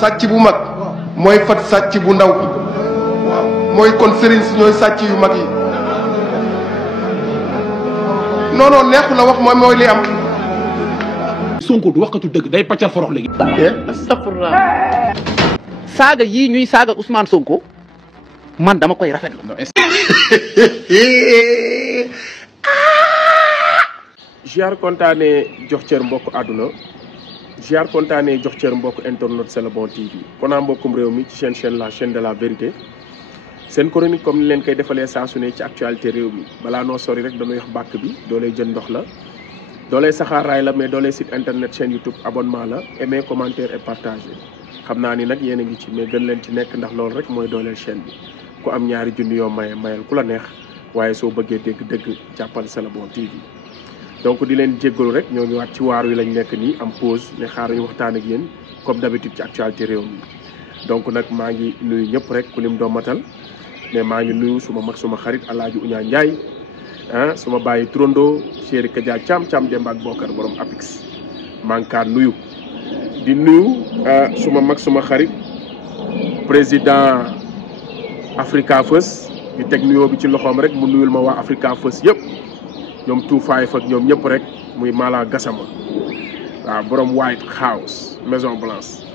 sàcc bu mag mooy fat sàcc bu ndaw waaw mooy kon sëriñ si ñooy sàcc yu mag yi non non neexu la wax mooy li am. Sonko du waxatu dëgg day pàccal forox léegi. astafurlah. saaga yii ñuy saaga Ousmane Sonko man dama koy rafetlu. ziar kontaane jox cër mbokk àdduna ziar kontaane jox cër mbokk internet C'est le bon TV konaa mbokkum réew mi ci chaîne la chaîne de la vérité seen chronique comme ni leen koy defalee saa su ne ci actualité réew mi balaa noo sori rek dañuy wax bàkk bi doolay jën ndox la doolay saxaaraay la mais doolay site internet chaîne YouTube abonnement la aimer commentaire et partager xam naa ni nag yéen a ngi ci mais gën leen ci nekk ndax loolu rek mooy dooleel chaîne bi ku am ñaari junni yoo mayal ku la neex waaye soo bëggee dégg-dégg jàppal C'est le bon TV donc di leen jéggalu rek ñoo ngi waat ci waar wi lañ nekk nii am pause ne xaar ñu waxtaan ak yéen comme d'habitude ci actualité réew mi donc nag maa ngi nuyu ñëpp rek ku lim doo matal mais maa ngi nuyu suma mag suma xarit Alaaji Uñaa Njaay ah suma bàyyi turandoo Chéri Kadia Thiam Demba ak Bokar borom Apix maa ngi kaa nuyu di nuyu suma mag suma xarit président Africa First di teg nuyoo bi ci loxoom rek mu nuyul ma waa Africa First yëpp ñoom tuufaay fak ñoom ñëpp rek muy Mala Gassama waaw borom White House Maison Blanche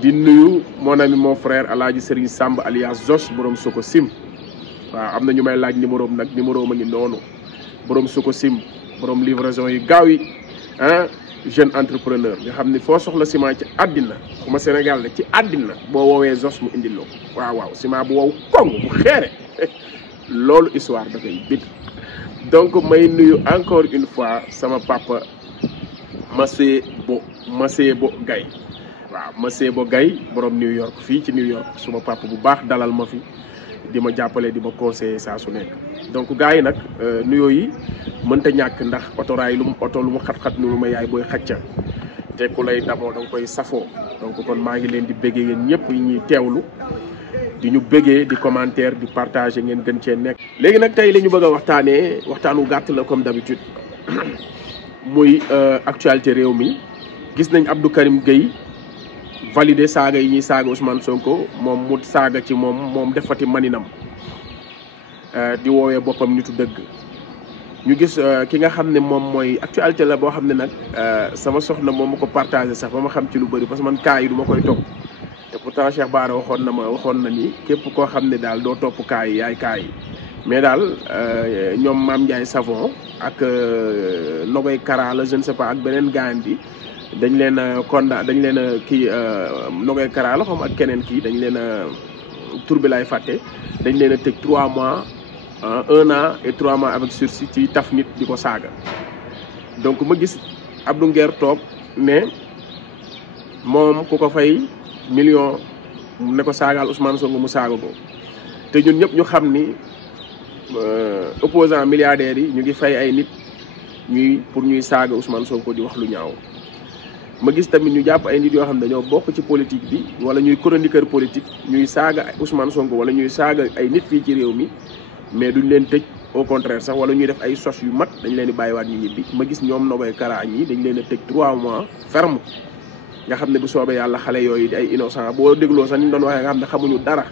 di nuyu mon ami mon frère Alaaji Serigne Samb alias Zos borom Soko Sim waaw am na ñu may laaj numéro nag numéro ma ngi noonu borom Soko Sim borom livraison yi gaaw yi ah jeune entrepreneur nga xam ni foo soxla ciment ci àddina xuma Sénégal la ci àddina boo woowee Zos mu indil loo waaw ciment bu wow koŋ bu xeere loolu histoire da koy bit donc may nuyu encore une fois sama papa Masebo Gaye waaw Masebo Gaye borom New York fii ci New York suma papa bu baax dalal ma fi di ma jàppale di ma conseiller saa su nekk donc gars yi nag nuyoo yi mënta ñàkk ndax otoraay lu mu xat-xat nu lu ma yaay booy xacca te ku lay damoo da nga koy safoo donc kon maa ngi leen di béggee yéen ñëpp yi ñuy teewlu di ñu bëggee di commentaire di partager ngeen gën cee nekk. léegi nag tey la ñu bëgg a waxtaanee waxtaanu gàtt la comme d'habitude muy actualité réew mi gis nañ Abdou Karim Gueye validé saaga yi ñuy saaga Ousmane Sonko moom mu saaga ci moom defati maninam di woowee boppam nitu dëgg ñu gis ki nga xam ne moom mooy actualité la boo xam ne nag sama soxna moom ma ko partagé sax ba ma xam ci lu bëri parce que man kaa yi du ma koy topp. te pourtant Cheikh Bara waxoon na ni képp koo xam ne daal doo topp kaa yi yaay kaa yi mais daal ñoom Mame Ndiaye Savon ak Nogoy Kara la je ne sais pas ak beneen gaayan bi dañ leen a dañ leen a kii Nogoy Kara la xam ak keneen kii dañ leen a tur bi lay fàtte dañ leen a tëj 3 mois 1 an et 3 mois avec sursis ci taf nit di ko saaga donc ma gis Abdou Nguer toog ne moom ku ko fay million ne ko saagaal Ousmane Sonko mu saaga ko te ñun ñëpp ñu xam ni opposant milliardaires yi ñu ngi fay ay nit ñuy saaga Ousmane Sonko di wax lu ñaaw ma gis tamit ñu jàpp ay nit yoo xam ne dañoo bokk ci politique bi wala ñuy chroniqueur politique ñuy saaga Ousmane Sonko wala ñuy saaga ay nit fii ci réew mi mais duñ leen tëj au contraire sax wala ñuy def ay sos yu mat dañ leen di bàyyiwaat ñu ñibbi ma gis ñoom Nogoy Kara ñi dañ leen a tëj 3 mois ferme nga xam ne bu soobee yàlla xale yooyu di ay innocent boo dégloo sax ni ñu doon waxee nga xam ne xamuñu dara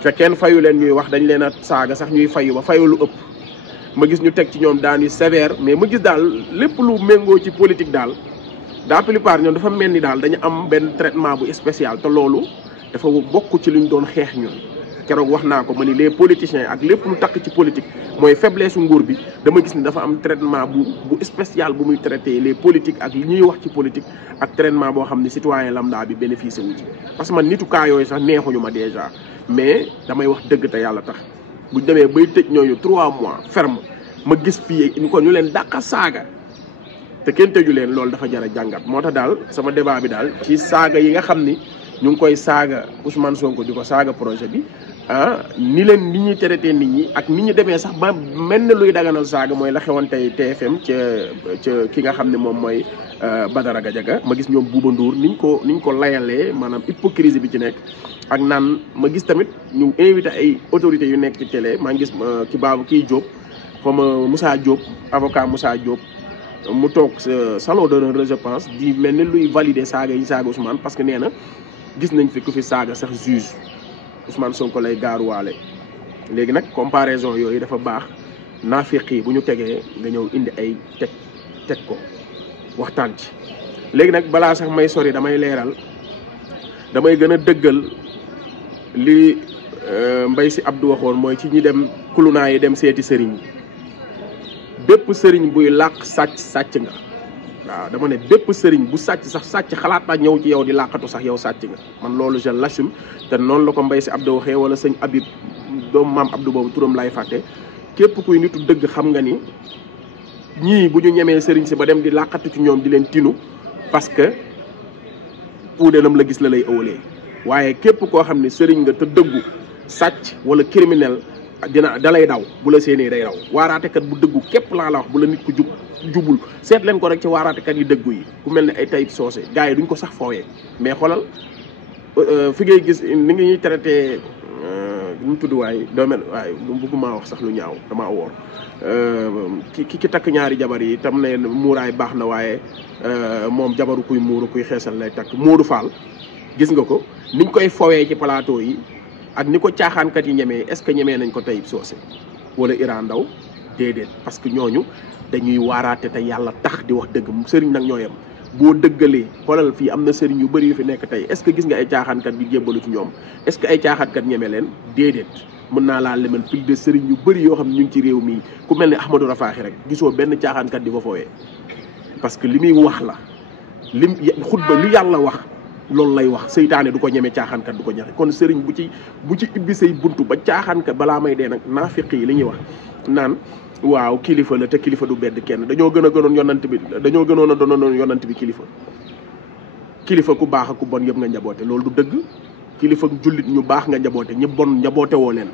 fe kenn fayu leen ñuy wax dañ leen a saaga sax ñuy fayu ba fayu lu ëpp ma gis ñu teg ci ñoom daan yu sévère mais ma gis daal lépp lu méngoo ci politique daal la plupart ñoom dafa mel ni daal dañu am benn traitement bu spécial te loolu dafa bokk ci luñ doon xeex ñun keroog wax naa ko ma ni les politiciens ak lépp lu takk ci politique mooy faiblesse su nguur bi dama gis ni dafa am traitement bu spécial bu muy traité les politiques ak li ñuy wax ci politique ak traitement boo xam ne citoyen lambda bi bénéficié wu ci parce que man nitu kaa yooyu sax neexuñu ma déjà mais damay wax dëgg te yàlla tax buñ demee bay tëj ñooñu 3 mois ferme ma gis fii ñu leen dàqa saaga te kenn tëju leen loolu dafa jar a jàngat moo tax daal sama débat bi daal ci saaga yi nga xam ni ñu ngi koy saaga Ousmane Sonko di ko saaga projet bi ni ñuy traité nit ñi ak nit ñi demee sax ba mel na luy daganal saaga mooy la xewoon tey TFM ca ki nga xam ne moom mooy Badara Gadiaga ma gis ñoom Bouba Ndour niñ ko layalee maanaam hypocrisie bi ci nekk ak naan ma gis tamit ñu invité ay autorités yu nekk ci télé maa ngi gis kii Diop comme Moussa Diop avocat Moussa Diop mu toog salon d'honneur je pense di mel ni luy valider saaga yi saaga Ousmane parce que nee na gis nañ fi ku fi saaga sax juge Ousmane Sonko lay gaaruwaale léegi nag comparaison yooyu dafa baax naafiq yi bu ñu tegee nga ñëw indi ay teg ko waxtaan ci léegi nag balaa sax may sori damay leeral damay gën a dëggal li Mbaye Sy Abdou waxoon mooy ci ñi dem kulunaa yi dem seeti sëriñ yi bépp sëriñ buy làq sàcc nga waaw dama ne bépp sëriñ bu sàcc sax sàcc xalaat naa ñëw ci yow di làqatu sax yow sàcc nga man loolu je l'assume te noonu la ko Mbaye Sy Abdou waxee wala sëñ Habib doomu maam Abdou boobu turam lay fàtte képp kuy nitu dëgg xam nga ni ñii bu ñu ñemee sëriñ si ba dem di làqatu ci ñoom di leen tinu parce que puudenam la gis la lay ëwalee waaye képp koo xam ne sëriñ nga te dëggu sàcc wala criminel dalay daw bu la séenee day daw waaraatekat bu dëggu képp laa la wax bu la nit ku jubul seet leen ko rek ci waaraatekat yi dëggu yi ku mel ne ay Taïb Socé gars yi duñ ko sax foowee mais xoolal fi ngay gis ni ngi ñuy traité mu tudd waay doomel waaye bëgguma wax sax lu ñaaw damaa woor ki takk ñaari jabar yi tam ne muuraay baax na waaye moom jabaru kuy muuru kuy xeesal lay takk Modou Fall gis nga ko niñ koy fowee ci plateau yi ak ni ko caaxaankat yi ñemee est-ce que ñemee nañ ko Taïb Socé wala Iran Ndaw déedéet parce que ñooñu dañuy waaraate te yàlla tax di wax dëgg sëriñ nag ñooyam boo dëggalee xoolal fii am na sëriñ yu bëri yu fi nekk tey est-ce que gis nga ay caaxaankat bi jébbalu ci ñoom est-ce que ay caaxaankat ñeme leen déedéet mën naa laa lemal plus de sëriñ yu bëri yoo xam ne ñu ngi ci réew mii ku mel ne Ahmadou Rafahi rek gisoo benn caaxaankat di ko fooyee parce que li muy wax la lim xutba li yàlla wax loolu lay wax seytaane du ko ñeme caaxaankat du ko ñaxe kon sëriñ bu ci ibbi say buntu ba caaxaankat balaa may dee nag naafiq yi li ñuy wax naan waaw kilifa la te kilifa du bedd kenn dañoo gënoon a doonoon yonant bi kilifa ku baax ak ku bon yëpp nga njaboote loolu du dëgg kilifa jullit ñu baax nga njaboote ñi bon njaboote woo leen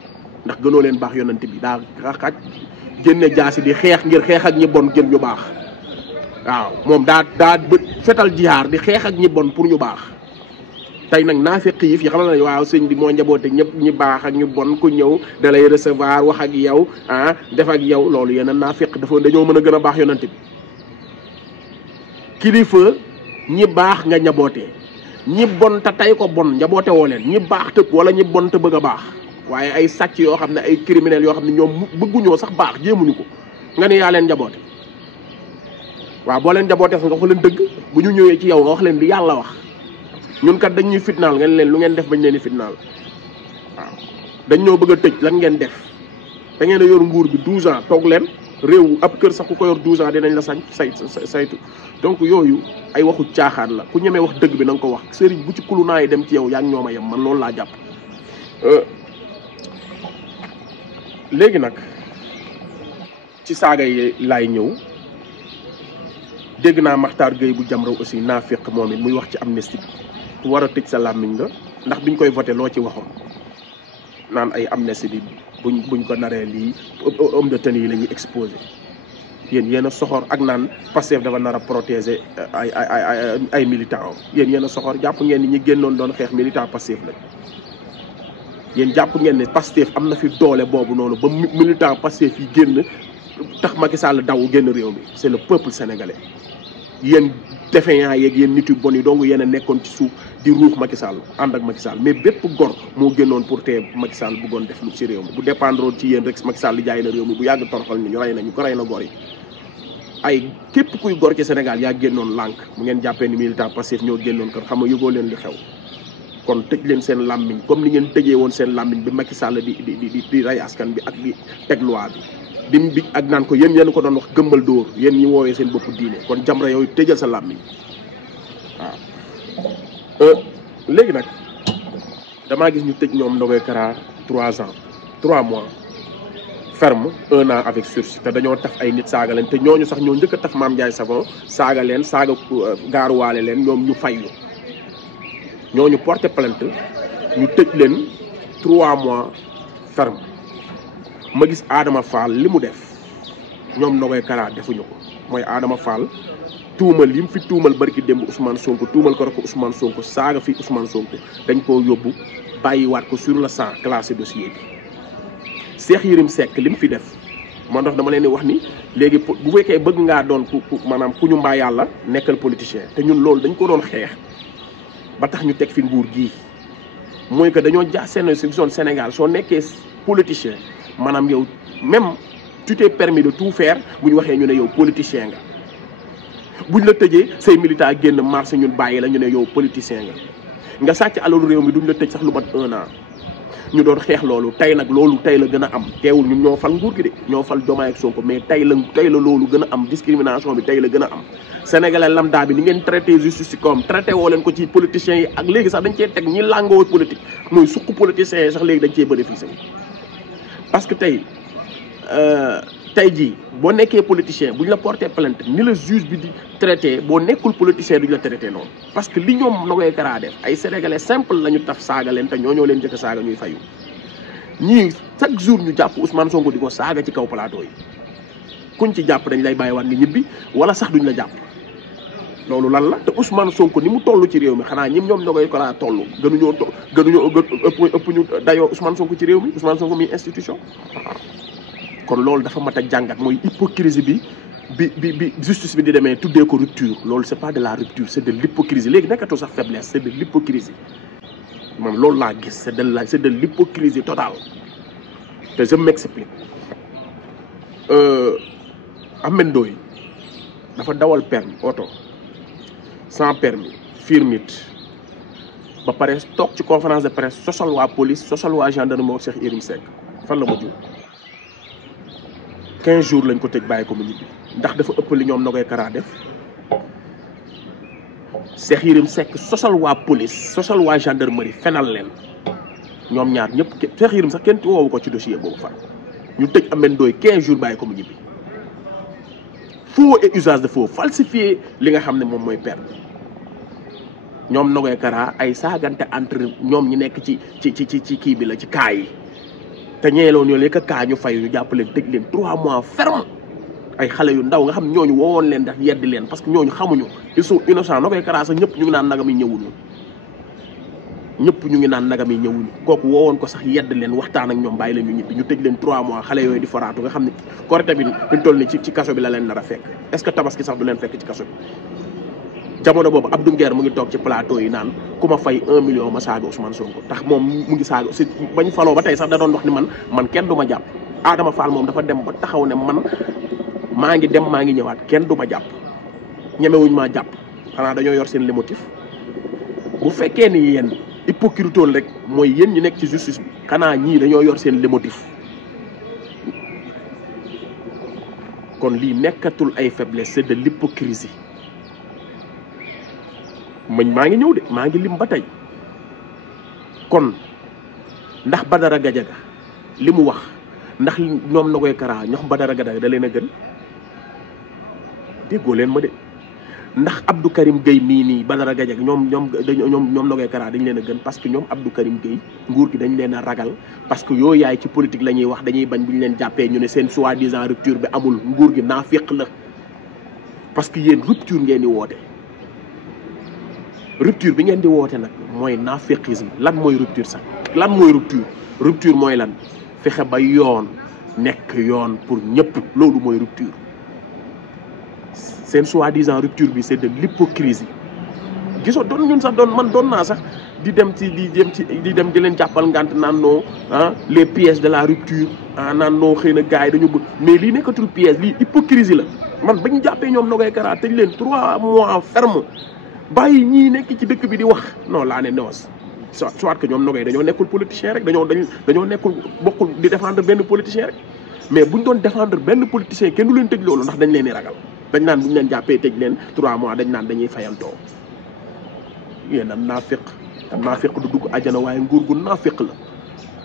ndax gënoo leen baax yonant bi daa xaaj génne jaasi di xeex ngir xeex ak ñi bon ngir ñu baax waaw moom daa fetal jihaar di xeex ak ñi bon pour ñu baax tey nag naafiq yi fi xam na waaw sëñ bi moo njaboote ñëpp ñi baax ak ñu bon ku ñëw da lay recevoir wax ak yow def ak yow loolu yeneen naafiq dañoo mën a gën a baax yonant bi kilifa ñi baax nga njabootee ñi bon te tey ko bon njaboote woo leen ñi baax tëb wala ñi bon te bëgg a baax waaye ay sàcc yoo xam ne ay criminels yoo xam ne ñoom bëgguñoo sax baax jéemuñu ko nga ne yaa leen njaboote waaw boo leen njabootee nga wax leen dëgg bu ñu ñëwee ci yow nga wax leen li yàlla wax ñun kat dañ ñuy fitnaal ngeen leen lu ngeen def bañ leen di fitnaal waaw dañ ñoo bëgg a tëj lan ngeen def da ngeen a yor nguur bi 12 ans toog leen réew ab kër sax ku ko yor 12 ans dinañ la saytu donc yooyu ay waxu caaxaan la ku ñemee wax dëgg bi na nga ko wax sëriñ bu ci kulunaa yi dem ci yow yaa ngi ñoom a yem man loolu laa jàpp. léegi nag ci saaga yi laay ñëw dégg naa Makhtar Gueye bu Jamra aussi naafiq moom it muy wax ci amnistie bi war a tëj sa làmmiñ nga ndax biñ koy voté loo ci waxoon naan ay amnistie bi buñ ko naree lii homme de tenue yi la ñuy exposé yéen a soxor ak naan Pastef dafa nar a protéger ay militants yéen a soxor jàpp ngeen ni ñi génnoon doon xeex militant Pastef la yéen jàpp ngeen ne Pastef am na fi doole boobu noonu ba militant Pastef yi génn tax Macky Sall daw génn réew mi c'est le peuple sénégalais yéen défaillant yeeg yéen nit yu bon yi donc yéen a nekkoon ci suuf di ruux Macky Sall ànd ak Macky Sall mais bépp gor moo génnoon pour tee Macky Sall bëggoon def lu ci réew mi bu dépendre ci yéen rek Macky Sall jaay na réew mi bu yàgg toroxal ñu rey nañu ko rey na gor yi ay képp kuy gor ci Sénégal yaa génnoon lànk mu ngeen jàppee ni militant Pastef ñoo génnoon kër xam nga yëgoo leen li xew kon tëj leen seen làmmiñ comme ni ngeen tëjee woon seen làmmiñ bi Macky Sall di rey askan bi ak di teg loi bi ak naan ko yéen ko doon wax gëmbal dóor yéen ñi woowee seen bopp diine kon Jamra yooyu tëjal sa làmmiñ waaw léegi nag damaa gis ñu tëj ñoom Ndogoy Kara 3 mois ferme 1 an avec sursis te dañoo taf ay nit saaga leen te ñooñu sax ñoo njëkk a taf Mame Ndiaye Savon saaga leen saaga gaaruwaale leen ñoom ñu fayyu ñooñu porté plainte ñu tëj leen 3 mois ferme ma gis Adama Fall li mu def ñoom Ndogoy Kara defuñu ko mooy Adama Fall tuumal yi mu fi tuumal barki démb Ousmane Sonko tuumal ko rek Ousmane Sonko saaga fi Ousmane Sonko dañ koo yóbbu bàyyiwaat ko sur le sang classé dossier bi Cheikh Yérim Seck li mu fi def moo tax dama leen di wax ni léegi bu fekkee bëgg ngaa doon ku maanaam ku ñu mbaa yàlla nekkal politicien te ñun loolu dañ ko doon xeex ba tax ñu teg fi nguur gii mooy que dañoo jaax seen zone Sénégal soo nekkee politicien maanaam yow même tu t'es permis de tout faire bu ñu waxee ñu ne yow politicien nga buñ la tëjee say militants génn marché ñun bàyyi la ñu ne yow politicien nga sàcc alalu réew mi duñ la tëj sax lu mat 1 an ñu doon xeex loolu tey nag loolu tey la gën a am teewul ñun ñoo fal nguur gi de ñoo fal Diomaye ak Sonko mais tey la loolu gën a am discrimination bi tey la gën a am sénégalais lambda bi ni ngeen traité justice ci comme traité woo leen ko ci politiciens yi ak léegi sax dañ cee teg ñi làngoo politique mooy suq politiciens yi sax léegi dañ cee bénéficié parce que tey jii boo nekkee politicien bu ñu la porté plainte ni la juge bi di traité boo nekkul politicien duñu la traité noonu parce que li ñoom Nogaye Kara def ay sénégalais simple la ñu taf saaga leen te ñoo leen jëkk saaga ñuy fayu ñii chaque jour ñu jàpp Ousmane Sonko di ko saaga ci kaw plateau yi kuñ ci jàpp dañ lay bàyyiwaat nga ñibbi wala sax duñ la jàpp loolu lan la te Ousmane Sonko ni mu toll ci réew mi xanaa ñoom Nogaye Kara toll gënuñoo ëpp ñu dayoo Ousmane Sonko ci réew mi Ousmane Sonko mi institution kon loolu dafa mat a jàngat mooy hypocrisie bi justice bi di demee tuddee ko rupture loolu c'est pas de la rupture c'est de l'hypocrisie léegi nekkatu sax faiblesse c'est de l'hypocrisie man loolu laa gis c'est de l'hypocrisie totale te je m'explique Ahmed Ndoye dafa dawal permis oto sans permis firmit ba pare toog ci conférence de presse sosal waa police sosal waa gendarmerie Cheikh Yérim Seck fan la mujj 15 jours lañ ko tëj bàyyi ko mu ñibbi ndax dafa ëpp li ñoom Nogaye Kara def Cheikh Yérim Seck sosal waa police sosal waa gendarmerie fenal leen ñoom ñaar ñëpp Cheikh Yérim sax kenn woowu ko ci dossier boobu fan ñu tëj Ahmed Ndoye 15 jours bàyyi ko mu ñibbi faux et usage de faux falsifié li nga xam ne moom mooy permis ñoom Nogaye Kara ay saagante entre ñoom ñi nekk ci kii bi la ci cas yi te ñeeloo ñoo lekk kaa ñu fay ñu jàpp leen tëj leen 3 mois ferme ay xale yu ndaw nga xam ñooñu woowoon leen ndax yeddi leen parce que ñooñu xamuñu ils sont innocents Nogaye Kara sax ñëpp ñu ngi naan nagam yi ñëwuñu kooku woowoon ko sax yedd leen waxtaan ak ñoom bàyyi leen ñu ñibbi ñu tëj leen 3 mois xale yooyu di foraatu nga xam ne Korité bi ñu toll ni ci kaso bi la leen nar a fekk est-ce que tabaski sax du leen fekk ci kaso bi jamono boobu Abdou Nguer mu ngi toog ci plateau yi naan ku ma fay 1 million ma saaga Ousmane Sonko tax moom mu ngi saaga si bañ faloo ba tey sax da doon wax ni man kenn du ma jàpp Adama Fall moom dafa dem ba taxaw ne man maa ngi dem maa ngi ñëwaat kenn du ma jàpp ñemewuñ maa jàpp xanaa dañoo yor seen motif bu fekkee ni yéen hypocrite rek mooy yéen ñi nekk ci justice bi xanaa ñii dañoo yor seen motif kon lii nekkatul ay faiblesse c'est de l'hypocrisie maa ngi ñëw de maa ngi lim ba tey kon ndax Badara Gadiaga li mu wax ndax ñoom Nogaye Kara ñox Badara Gadiaga da leen a gën déggoo leen ma de ndax Abdou Karim Gueye mii nii Badara Gadiaga ñoom Nogaye Kara dañ leen a gën parce que ñoom Abdou Karim Gueye nguur gi dañ leen a ragal parce que yooyu yaay ci politique la ñuy wax dañuy bañ bu ñu leen jàppee ñu ne seen soi-disant rupture bi amul nguur gi naafiq la parce que yéen rupture ngeen di woote. rupture bi ngeen di woote nag mooy naaféqisme lan mooy rupture sax lan mooy rupture mooy lan fexe ba yoon nekk yoon pour ñëpp loolu mooy rupture seen soi-disant rupture bi c'est de l'hypocrisie gisoo doon ñun sax doon naa sax di dem di leen jàppal ngant naan noo les pièges de la rupture naan noo xëy na gars yi dañu bëgg mais lii nekkatul piège lii hypocrisie la man bañ jàppee ñoom Nogaye Kara tëj leen 3 mois ferme bàyyi ñii nekk ci dëkk bi di wax non laa ne noos soit que ñoom Nogaye dañoo nekkul politicien rek dañoo nekkul bokkul di défendre benn politicien rek mais buñ doon défendre benn politicien kenn du leen tëj loolu ndax dañ leen di ragal dañ naan buñ leen jàppee tëj leen 3 mois dañ naan dañuy fayantoo yéen a naafiq du dugg àjjana waaye nguur gu naafiq la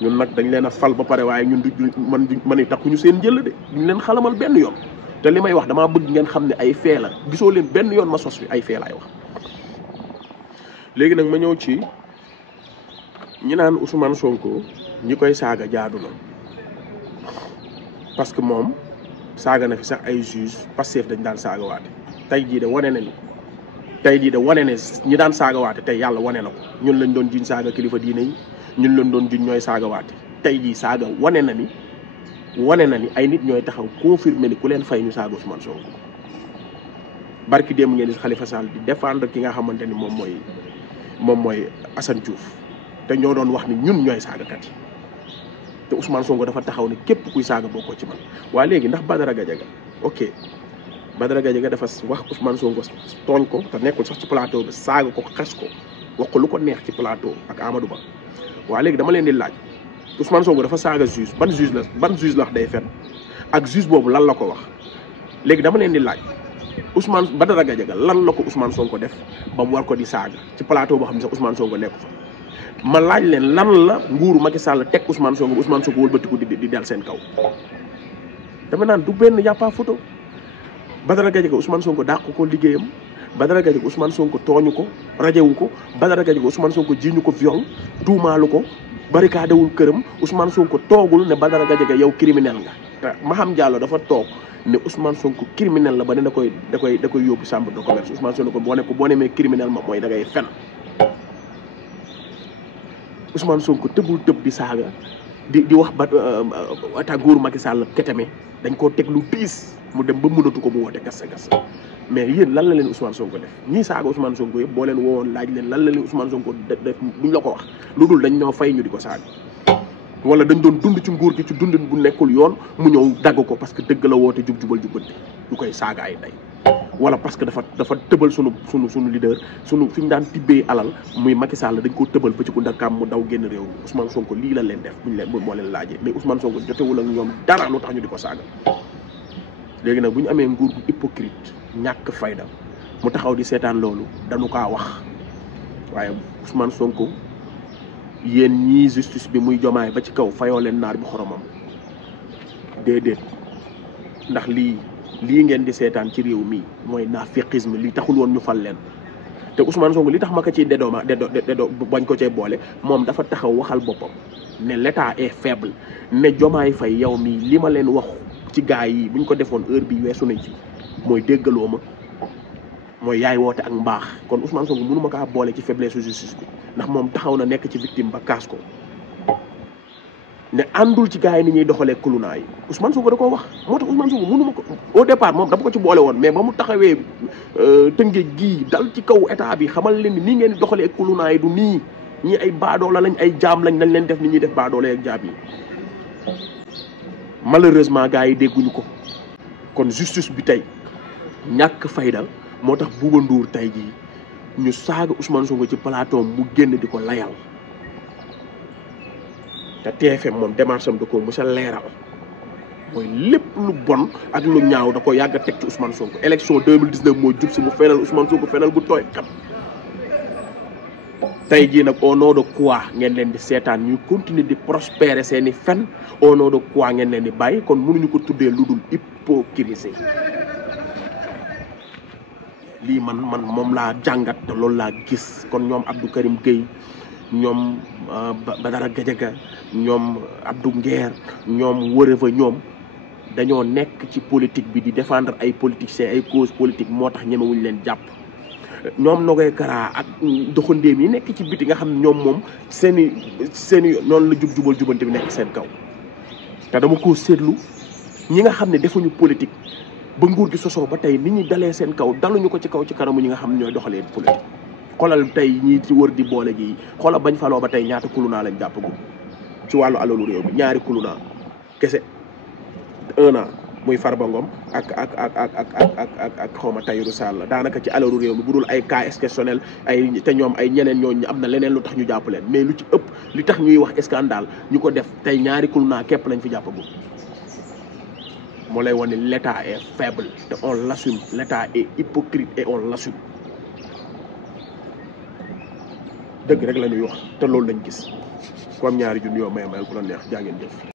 ñun nag dañ leen a fal ba pare waaye ñun man taxuñu seen jël de duñ leen xalamal benn yoon te li may wax damaa bëgg ngeen xam ne ay fee la gisoo leen benn yoon ma sos fi ay fee laay wax. léegi nag ma ñëw ci ñi naan Ousmane Sonko ñi koy saaga jaadu na parce que moom saaga na fi sax ay juge Pastef dañ daan saagawaate tey jii de wane ne ñi daan saagawaate tey yàlla wane na ko ñun lañ doon jiñ saaga kilifa diine yi ñun lañ doon jiñ ñooy saagawaate tey jii saaga wane na ni ay nit ñooy taxaw confirmer ni ku leen fay ñu saaga Ousmane Sonko barki démb ngeen di Khalifa Sall di défendre ki nga xamante ni moom mooy moom mooy Assane Diouf te ñoo doon wax ni ñun ñooy saagakat yi te Ousmane Sonko dafa taxaw ne képp kuy saaga bokkoo ci man. waa léegi ndax Badara Gadiaga ok Badara Gadiaga dafa wax Ousmane Sonko tooñ ko te nekkul sax ci plateau bi saaga ko xas ko wax ko lu ko neex ci plateau ak Amadou Ba waa léegi dama leen di laaj Ousmane Sonko dafa saaga juge ban juge la wax day fen ak juge boobu lan la ko wax léegi dama leen di laaj Ousmane Badara Gadiaga lan la ko Ousmane Sonko def ba mu war ko di saaga ci plateau boo xam ne sax Ousmane Sonko nekku fa ma laaj leen lan la nguuru Macky Sall teg Ousmane Sonko wëlbatiku di dal seen kaw dama naan du benn y a pas photo Badara Gadiaga Ousmane Sonko dàq ko liggéeyam Badara Gadiaga Ousmane Sonko tooñu ko rajewu ko Badara Gadiaga Ousmane Sonko jiiñu ko viol tuumaalu ko barikaadewul këram Ousmane Sonko toogul ne Badara Gadiaga yow criminel nga te Maham Diallo dafa toog ne Ousmane Sonko criminel la ba ne da koy yóbbu chambre de commerce Ousmane Sonko boo nemee criminel ma mooy da ngay fen Ousmane Sonko tëbul tëb di saaga di wax ba ata góoru Macky Sall keteme dañ koo teg lu diis mu dem ba mënatu ko mu woote gas mais yéen lan la leen Ousmane Sonko def ñii saaga Ousmane Sonko yëpp boo leen woowoon laaj leen lan la leen Ousmane Sonko def duñ la ko wax lu dul dañ ñoo fay ñu di ko saaga wala dañ doon dund ci nguur gi ci dundin bu nekkul yoon mu ñëw dagg ko parce que dëgg la woote jubal jubbanti du koy saaga ay ndey wala parce que dafa tëbal sunu leader sunu fi ñu daan tibbee alal muy Macky Sall dañ koo tëbal ba ci ku ndakaam mu daw génn réew mi Ousmane Sonko lii la leen def moo leen laajee mais Ousmane Sonko jotewul ak ñoom dara lu tax ñu di ko saaga léegi nag bu ñu amee nguur gu hypocrite ñàkk fayda mu taxaw di seetaan loolu dañu kaa wax waaye Ousmane Sonko yéen ñii justice bi muy jomaay ba ci kaw fayoo leen naar bi xoromam déedéet ndax lii ngeen di seetaan ci réew mi mooy naaféqisme li taxul woon ñu fal leen te Ousmane Sonko li tax ma ko ciy dédoo bañ ko cee boole moom dafa taxaw waxal boppam ne l'état est faible ne jomaay fay yow mi li ma leen wax ci gaa yi buñ ko defoon heure bi weesu nañ ci mooy déggaloo ma mooy yaay woote ak mbaax kon Ousmane Sonko mënu ma kaa boole ci faiblesse justice bi ndax moom taxaw na nekk ci victime ba kaas ko ne àndul ci gars yi ni ñuy doxalee kulunaa yi Ousmane Sonko da koo wax moo tax Ousmane Sonko mënu ma ko au départ moom dama ko ci boole woon mais ba mu taxawee tëngéej gii dal ci kaw état bi xamal leen ni nii ngeen di doxalee kulunaa yi du nii ñii ay baadoola lañ ay jaam lañ leen def ni ñuy def baadoola ak jaam yi malheureusement gars yi dégguñu ko kon justice bi tey ñàkk fayda moo tax Bouba Ndour tey jii ñu saaga Ousmane Sonko ci plateau mu génn di ko layal te TFM moom démarche am da ko mos a leeral mooy lépp lu bon ak lu ñaaw da ko yàgg a teg ci Ousmane Sonko élection 2019 moo jub si mu fenal Ousmane Sonko fenal gu tooy kat tey jii nag au nom de quoi ngeen leen di seetaan ñuy continuer di prospérer seeni fen au nom de quoi ngeen leen di bàyyi kon mënuñu ko tuddee lu dul hypocrisie lii man moom laa jàngat te loolu laa gis kon ñoom Abdou Karim Gueye ñoom Badara Gadiaga ñoom Abdou Nguer ñoom wërëfa ñoom dañoo nekk ci politique bi di défendre ay politiciens ay cause politique moo tax ñemewuñ leen jàpp ñoom Nogaye Kara ak doxandéem yi nekk ci biti nga xam ne ñoom moom seeni noonu la jubal jubante bi nekk seen kaw te dama koo seetlu ñi nga xam ne defuñu politique ba nguur gi sosoo ba tey nit ñi dalee seen kaw daluñu ko ci kaw ci kanamu ñi nga xam ne ñooy doxalee politique xoolal tey ñii ci wër di boole gi xoolal bañ faloo ba tey ñaata kulunaa lañ jàppagum ci wàllu alalu réew mi ñaari kulunaa kese 1 an muy Farba Ngom ak xawma Tahirou Sall daanaka ci alalu réew mi bu dul ay cas exceptionnel ay te ñoom ay ñeneen ñooñu am na leneen lu tax ñu jàpp leen mais lu ci ëpp li tax ñuy wax scandale ñu ko def tey ñaari kulunaa képp lañ fi jàppagum moo lay wane l'état est faible te on l'assume l'état est hypocrite et on l'assume dëgg rek la ñuy wax te loolu lañ gis ku am ñaari junni yoo may ku la neex jaa ngeen jëf